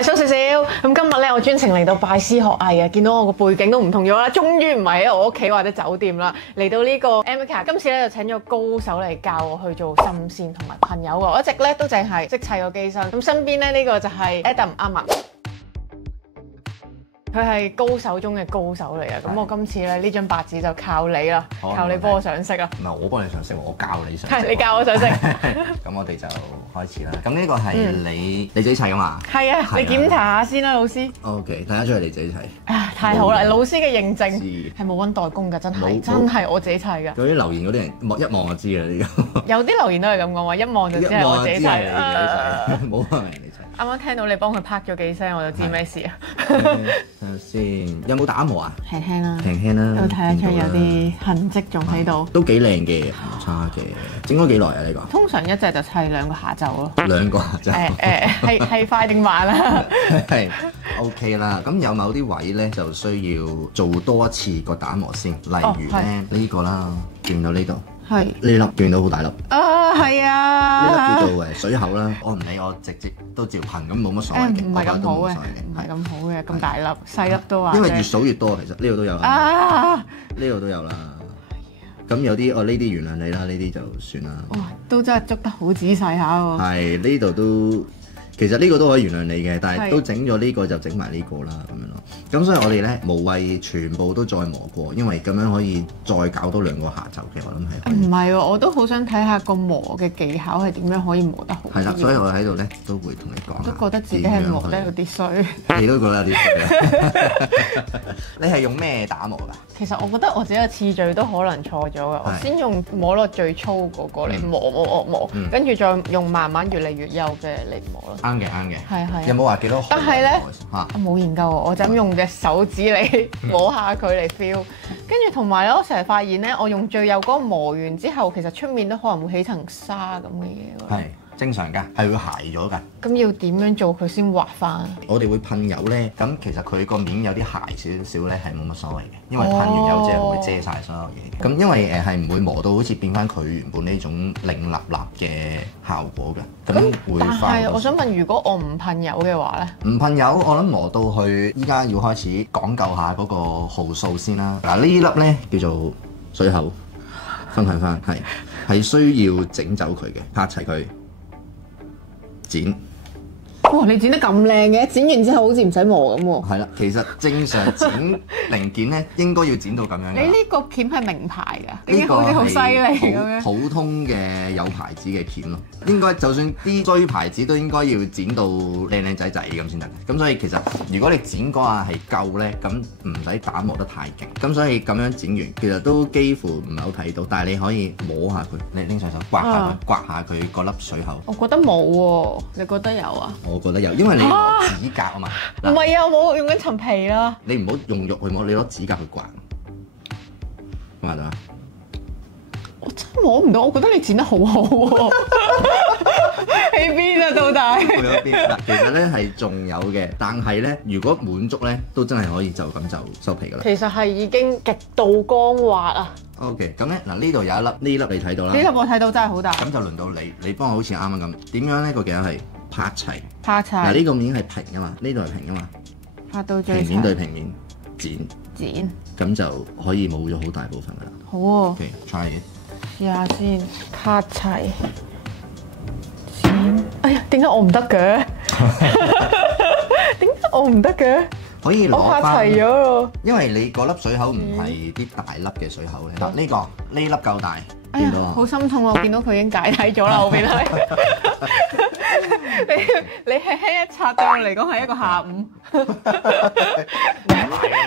係蘇少少。咁今日咧，我專程嚟到拜師學藝啊！見到我個背景都唔同咗啦，終於唔係喺我屋企或者酒店啦，嚟到呢個 Amica。今次咧就請咗高手嚟教我去做滲線同埋噴油喎。我一直咧都淨係識砌個機身。咁身邊咧呢個就係 Adam 阿文。佢係高手中嘅高手嚟啊！咁我今次咧呢張白紙就靠你啦，靠你幫我上色啊！唔係我幫你上色，我教你上色。係你教我上色。咁我哋就開始啦。咁呢個係你自己砌噶嘛？係啊，你檢查下先啦，老師。OK，睇得出係你自己砌。啊，太好啦！老師嘅認證係冇溫代工㗎，真係我自己砌㗎。嗰啲留言嗰啲人一望就知㗎呢個。有啲留言都係咁講話，一望就知係我自己砌。冇可能係你砌。啱啱聽到你幫佢拍咗幾聲，我就知咩事啊！睇下先，有冇打磨啊？輕輕啦，輕輕啦，都睇得出有啲痕跡仲喺度。都幾靚嘅，唔差嘅。整咗幾耐啊？呢個通常一隻就砌2個下晝咯。2個下晝。係快定慢啊？係 OK 啦。咁有某啲位咧就需要做多一次個打磨先，例如咧呢個啦，轉到呢度。係呢粒轉到好大粒啊，係啊！呢粒叫做水口啦，我唔理，我直接都照噴，咁冇乜所謂嘅。唔係咁好嘅，唔係咁好嘅，咁大粒細粒都話。因為越數越多，其實呢度都有啦。啊！呢度都有啦。咁有啲呢啲原諒你啦，呢啲就算啦。哇！都真係捉得好仔細下喎。係呢度都。其實呢個都可以原諒你嘅，但係都整咗呢個就整埋呢個啦咁樣咯。咁所以我哋咧無謂全部都再磨過，因為咁樣可以再搞多2個下晝嘅，我諗係。唔係喎，我都好想睇下個磨嘅技巧係點樣可以磨得好。係啦，所以我喺度咧都會同你講。都覺得自己係磨得有啲衰。你都覺得有啲衰。你係用咩打磨㗎？其實我覺得我自己嘅次序都可能錯咗嘅。我先用摸落最粗嗰個嚟磨，跟住再用慢慢越嚟越幼嘅嚟磨咯。啱嘅，係。有冇話幾多？但係咧，我冇研究喎，我就咁用隻手指嚟摸下佢嚟 feel。跟住同埋咧，我成日發現咧，我用最幼嗰個磨完之後，其實出面都可能會起層沙咁嘅嘢。係正常㗎，係會鞋咗㗎。咁要點樣做佢先滑翻？我哋會噴油咧，咁其實佢個面有啲鞋少少咧，係冇乜所謂嘅，因為噴完油之後會遮晒所有嘢嘅。咁因為係唔會磨到好似變翻佢原本呢種擰立立嘅效果嘅。咁會翻。但係我想問，如果我唔噴油嘅話咧？唔噴油，我諗磨到去依家要開始講究下嗰個號數先啦。嗱，呢粒咧叫做水口，分享翻係需要整走佢嘅，拍齊佢。剪，哇！你剪得咁靚嘅，剪完之後好似唔使磨咁喎。係啦，其實正常剪零件咧，應該要剪到咁樣。你呢個鉗係名牌㗎？呢個好似好犀利咁樣。普通嘅有牌子嘅鉗咯，應該就算啲追牌子都應該要剪到靚仔仔咁先得嘅。咁所以其實如果你剪嗰下係夠咧，咁唔使打磨得太勁。咁所以咁樣剪完，其實都幾乎唔係好睇到，但係你可以摸下佢，你拎上手刮下佢嗰粒水口。我覺得冇喎，你覺得有啊？我覺得有，因為你攞指甲啊嘛。唔係啊，我用緊層皮啦。你唔好用肉去摸，你攞指甲去刮。刮到啊！我真係摸唔到，我覺得你剪得好好喎。喺邊啊？到底？嗱，其實咧係仲有嘅，但係咧如果滿足咧，都真係可以就咁就收皮噶啦。其實係已經極度光滑啊。OK，咁咧嗱呢度有一粒，呢粒你睇到啦。呢粒我睇到真係好大。咁就輪到你幫我好似啱啱咁，點樣咧個技巧係拍齊。拍齊。嗱呢個面係平噶嘛，呢度係平噶嘛。拍到最齊。平面對平面剪。咁就可以冇咗好大部分噶啦。好喎。OK，try it。試下先，拍齊。哎呀，點解我唔得嘅？點解我唔得嘅？可以攞翻。我拍齊咗咯。因為你嗰粒水口唔係啲大粒嘅水口咧。嗱呢粒夠大。哎呀，好心痛啊！我見到佢已經解體咗啦，後邊係。你輕輕一擦對我嚟講係一個下午。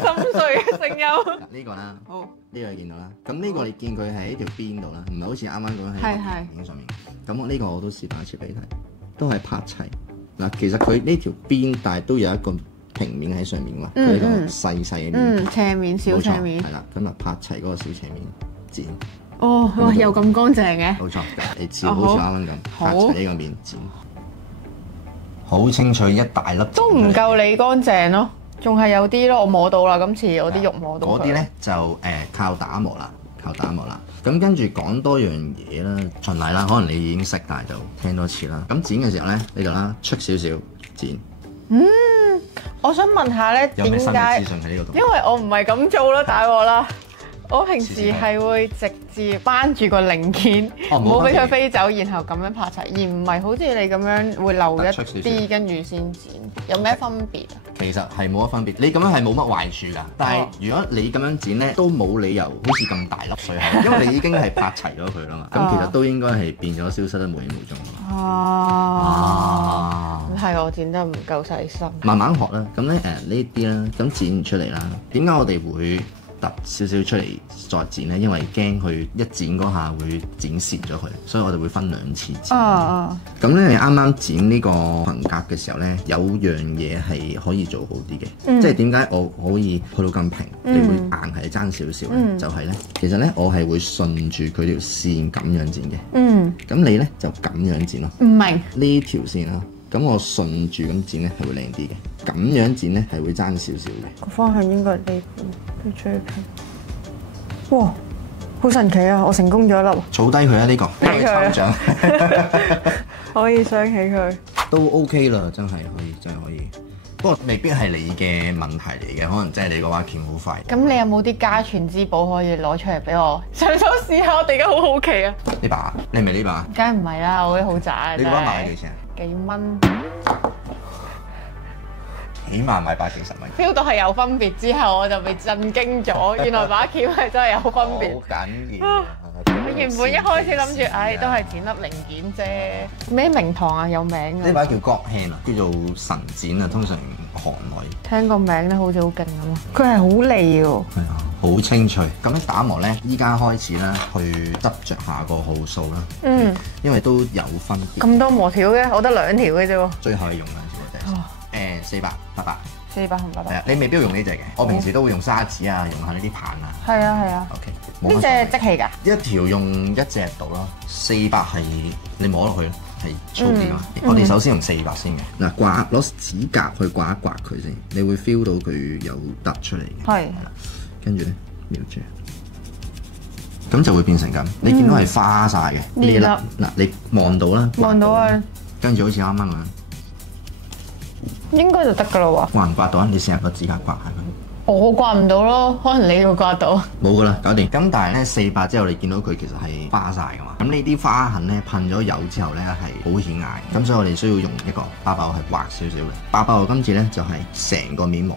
心碎嘅聲音。呢個啦。好。呢個你見到啦。咁呢個你見佢係喺條邊度啦，唔係好似啱啱咁樣喺平面上面。咁呢個我都示範一次俾你睇，都係拍齊。嗱，其實佢呢條邊，但係都有一個平面喺上面㗎嘛。佢呢個細細嘅面。斜面小斜面。係啦，咁啊拍齊嗰個小斜面剪。哦，哇，又咁乾淨嘅。冇錯，你照好似啱啱咁拍齊呢個面剪。好清脆一大粒。都唔夠你乾淨咯，仲係有啲咯，我摸到啦，今次我啲肉摸到。嗰啲咧就靠打磨啦，咁跟住講多樣嘢啦，循例啦，可能你已經識，但係就聽多次啦。咁剪嘅時候咧，呢度啦，出少少剪，我想問下咧，有咩新嘅點解？資訊喺呢個度？因為我唔係咁做咯，大鑊啦！我平時係會直接扳住個零件，冇俾佢飛走，然後咁樣拍齊，而唔係好似你咁樣會漏一啲跟住先剪。有咩分別啊？其實係冇乜分別，你咁樣係冇乜壞處㗎。但係如果你咁樣剪咧，都冇理由好似咁大粒碎口，因為你已經係拍齊咗佢啦嘛。咁其實都應該係變咗消失得無影無蹤。係我剪得唔夠細心。慢慢學啦。咁咧呢啲啦，咁剪出嚟啦。點解我哋會突少少出嚟再剪咧？因為驚佢一剪嗰下會剪蝕咗佢，所以我哋會分2次剪。咁咧，你啱啱剪呢個橫格嘅時候咧，有樣嘢係可以做好啲嘅，即係點解我可以去到咁平，你會硬係爭少少咧？就係咧，其實咧我係會順住佢條線咁樣剪嘅。咁你咧就咁樣剪咯。唔明呢條線啦。咁我順住咁剪咧係會靚啲嘅，咁樣剪咧係會爭少少嘅。個方向應該係呢邊，要最平。哇，好神奇啊！我成功咗一粒。儲低佢啊！呢個抽獎可以想起佢。都 OK 啦，真係可以，真係可以。不過未必係你嘅問題嚟嘅，可能真係你個畫鉗好快。咁你有冇啲家傳之寶可以攞出嚟俾我上手試下？我突然間好好奇啊！呢把你係咪呢把？梗係唔係啦，我啲好渣啊！你嗰把賣幾錢啊？幾蚊？起碼買把幾十蚊。feel 到係有分別之後，我就被震驚咗。原來把鉗係真係有分別。好緊要。我原本一開始諗住，都係剪粒零件啫。咩名堂啊？有名啊？呢把叫 God Hand 啊，叫做神剪啊，通常行內。聽個名咧，好似好勁咁啊！佢係好利喎。係啊，好清脆。咁樣打磨咧，依家開始啦，去執着下個號數啦。因為都有分別。咁多磨條嘅，我得2條嘅啫喎。最後係用兩條嘅啫。400、800。400同800。係啊，你未必要用呢隻嘅。我平時都會用砂紙啊，用下呢啲棒啊。係啊。OK。呢隻即棄㗎？一條用1隻度咯，400係你摸落去係粗啲嘛。我哋首先用400先嘅。嗱，攞指甲去刮一刮佢先，你會 feel 到佢有突出嚟嘅。係。跟住咧，瞄住，咁就會變成咁。你見到係花晒嘅呢粒。嗱，你望到啦。望到啊。跟住好似啱啱咁。應該就得㗎啦喎。刮唔刮到啊？你試下個指甲刮下佢。我刮唔到咯，可能你會刮到。冇噶啦，搞掂。咁但係咧400之後，你見到佢其實係花晒噶嘛。咁呢啲花痕咧噴咗油之後咧係好顯眼。咁所以我哋需要用一個把刨去刮少少嘅。把刨今次咧就係成個面磨，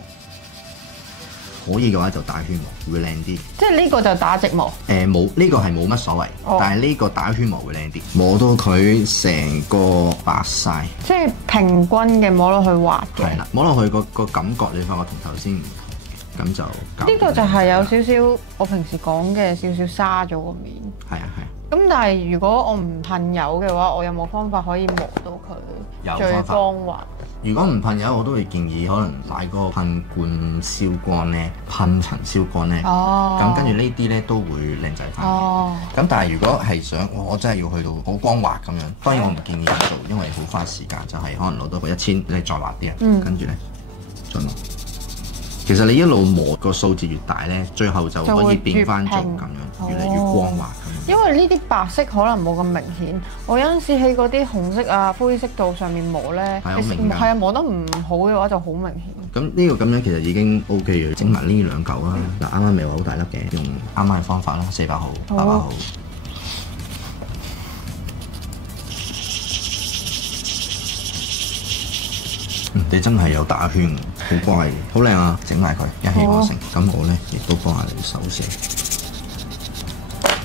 可以嘅話就打圈磨會靚啲。即係呢個就打直磨。冇呢個係冇乜所謂，但係呢個打圈磨會靚啲。磨到佢成個白晒，即係平均嘅摸落去滑嘅。係啦，摸落去個感覺你發覺同頭先。咁就呢個就係有少少我平時講嘅少少沙咗個面。係啊。咁但係如果我唔噴油嘅話，我有冇方法可以磨到佢最光滑？如果唔噴油，我都會建議可能買個噴罐燒光咧，噴層燒光咧。咁跟住呢啲咧都會靚仔翻。咁但係如果係想我真係要去到好光滑咁樣，當然我唔建議咁做，因為好花時間，就係可能攞多個1000，你再滑啲啊。跟住咧再磨。其實你一路磨個數字越大咧，最後就可以變翻做咁樣，越嚟越光滑咁樣。因為呢啲白色可能冇咁明顯，我有陣時喺嗰啲紅色啊、灰色度上面磨咧，係啊，磨得唔好嘅話就好明顯。咁呢個咁樣其實已經 OK 嘅，整埋呢2嚿啦。嗱，啱啱未話好大粒嘅，用啱啱嘅方法啦，400號、800號。你真係有打圈，好乖，好靚啊！整埋佢，一氣呵成。咁我咧亦都幫下你手寫。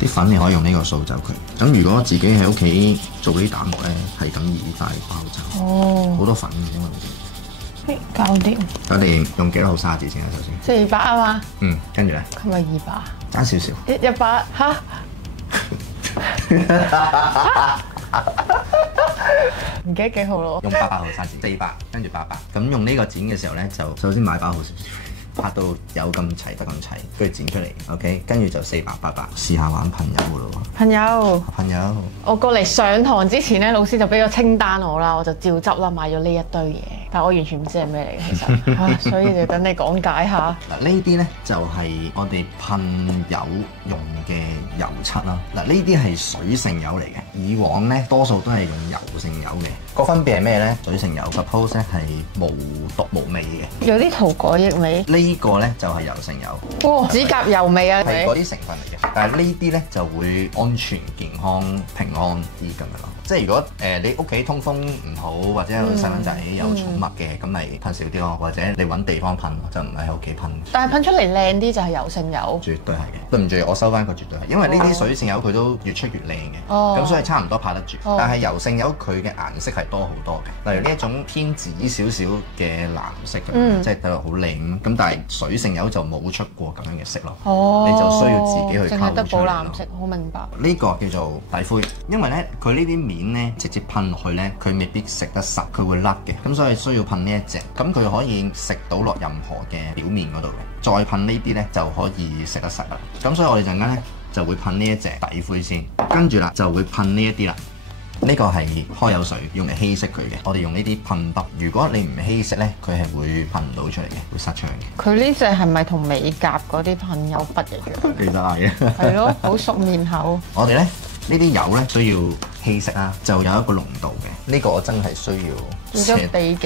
啲粉你可以用呢個掃走佢。咁如果自己喺屋企做啲打磨咧，係咁易快爆走。好多粉嘅，因為搞掂。我哋用幾多號砂紙先啊？首先400啊嘛。跟住咧。係咪200？爭少少。100嚇。唔記得幾號咯？用800號砂紙，400跟住800。咁用呢個剪嘅時候咧，就首先買把好少少，拍到有咁齊得咁齊，跟住剪出嚟。OK，跟住就400、800，試下玩噴油噶咯喎。噴油。我過嚟上堂之前咧，老師就俾個清單我啦，我就照執啦，買咗呢一堆嘢。但我完全唔知係咩嚟嘅，其實所以就等你講解下。嗱，呢啲咧就係我哋噴油用嘅油漆啦。嗱，呢啲係水性油嚟嘅，以往咧多數都係用油性油嘅。個分別係咩咧？水性油 suppose 咧係無毒無味嘅，有啲塗改液味。呢個咧就係油性油。哇！指甲油味啊，係嗰啲成分嚟嘅，但係呢啲咧就會安全、健康、平安啲咁樣咯。即係如果你屋企通風唔好，或者有細蚊仔有寵物嘅，咁咪噴少啲咯。或者你揾地方噴，就唔係喺屋企噴。但係噴出嚟靚啲就係油性油。絕對係嘅，對唔住，我收翻個絕對係，因為呢啲水性油佢都越出越靚嘅，咁所以差唔多拍得住。但係油性油佢嘅顏色係多好多嘅，例如呢一種偏紫少少嘅藍色嘅，即係睇落好靚咁。但係水性油就冇出過咁樣嘅色咯，你就需要自己去溝出嚟咯。淨係得寶藍色，好明白。呢個叫做底灰，因為咧佢呢啲面咧直接噴落去咧，佢未必食得實，佢會甩嘅，咁所以需要噴呢一隻，咁佢可以食到落任何嘅表面嗰度嘅。再噴呢啲咧就可以食得實啦。咁所以我哋陣間咧就會噴呢一隻底灰先，跟住啦就會噴呢一啲啦。呢個係開油水，用嚟稀釋佢嘅。我哋用呢啲噴筆，如果你唔稀釋咧，佢係會噴唔到出嚟嘅，會塞槍嘅。佢呢隻係咪同美甲嗰啲噴油筆一樣？其實係啊。係咯，好熟面口。我哋咧呢啲油咧需要稀釋啦，就有一個濃度嘅。呢個我真係需要寫低俾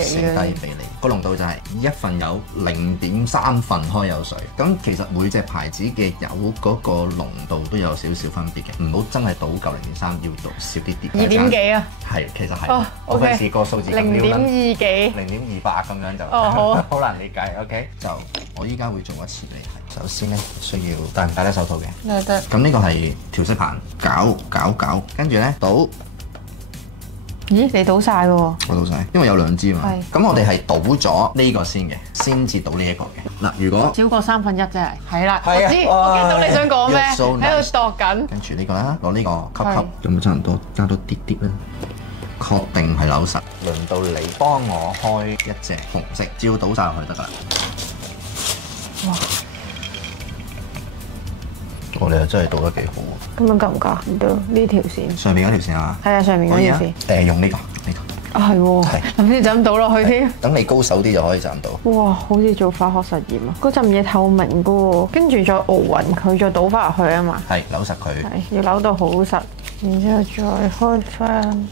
你。個濃度就係一份油0.3份開油水。咁其實每隻牌子嘅油嗰個濃度都有少少分別嘅，唔好真係倒夠0.3，要倒少啲啲。2點幾啊？係，其實係。我費事個數字咁標啦。0.2幾？0.28咁樣就好難理解。OK， 就我依家會做一次俾你睇。首先咧需要戴唔戴得手套嘅？得。咁呢個係調色盤，攪，跟住咧倒。咦，你倒晒喎？我倒晒，因為有兩支嘛。係。咁我哋係倒咗呢個先嘅，先至倒呢一個嘅。嗱，如果少過1/3啫，係啦。我知，我 get 到你想講咩，喺度度緊。跟住呢個啦，攞呢個吸，有冇差唔多？加多啲啲啦。確定係扭實。輪到你幫我開一隻紅色，只要倒晒落去得㗎啦。哇！我哋又真係倒得幾好喎！咁樣夠唔夠？唔到呢條線。上面嗰條線啊？係啊，上面嗰條線。用呢個。啊，係喎。諗住就咁倒落去添。等你高手啲就可以就咁倒。哇，好似做化學實驗啊！嗰陣嘢透明嘅喎，跟住再熬勻佢，再倒翻入去啊嘛。係，扭實佢。係，要扭到好實，然之後再開翻。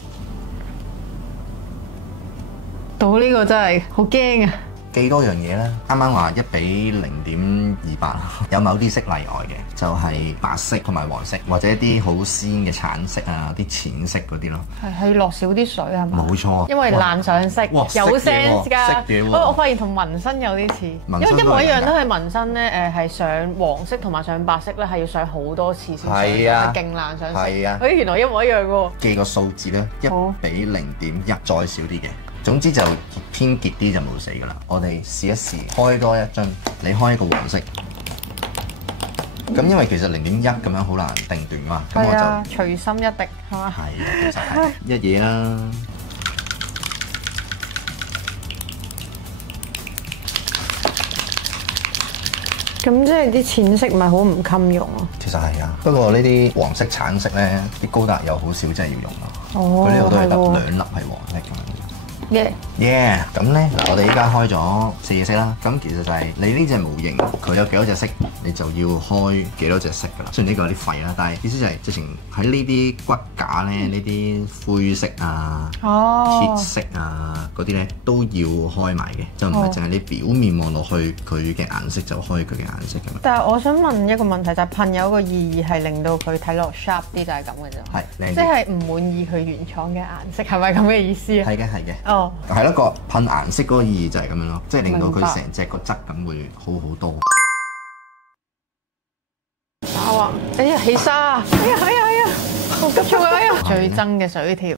倒呢個真係好驚啊！幾多樣嘢啦？啱啱話1比0.28，有某啲色例外嘅，就係白色同埋黃色，或者啲好鮮嘅橙色啊，啲淺色嗰啲咯。係落少啲水係嘛？冇錯，因為爛上色，有 sense 㗎。不過我發現同紋身有啲似，因為一模一樣都係紋身咧，係上黃色同埋上白色咧，係要上好多次先上，係勁爛上色。係啊，原來一模一樣喎。記個數字咧，1比0.1，再少啲嘅。總之就偏結啲就冇死㗎啦。我哋試一試開多一樽，你開一個黃色。咁因為其實0.1咁樣好難定斷㗎嘛，咁我就隨心一滴係嘛？係啊，其實係一嘢啦。咁即係啲淺色咪好唔襟用咯？其實係啊，不過呢啲黃色、橙色咧，啲高達又好少真係要用咯。哦，佢呢度都係得2粒係黃色咁樣。Yeah， 咁咧嗱，我哋依家開咗4隻色啦。咁其實就係你呢隻模型，佢有幾多隻色，你就要開幾多隻色㗎啦。雖然呢個有啲廢啦，但係意思就係直情喺呢啲骨架咧，呢啲灰色啊、鐵色啊嗰啲咧都要開埋嘅，就唔係淨係你表面望落去佢嘅顏色就開佢嘅顏色咁樣。但係我想問一個問題，就係噴油個意義係令到佢睇落 sharp 啲，就係咁嘅啫。係，即係唔滿意佢原廠嘅顏色，係咪咁嘅意思啊？係嘅，係嘅。係咯，個噴顏色嗰個意義就係咁樣咯，即係令到佢成隻個質感會好好多。打啊！哎呀，起沙啊！哎呀，好急促啊！哎呀，最憎嘅水條。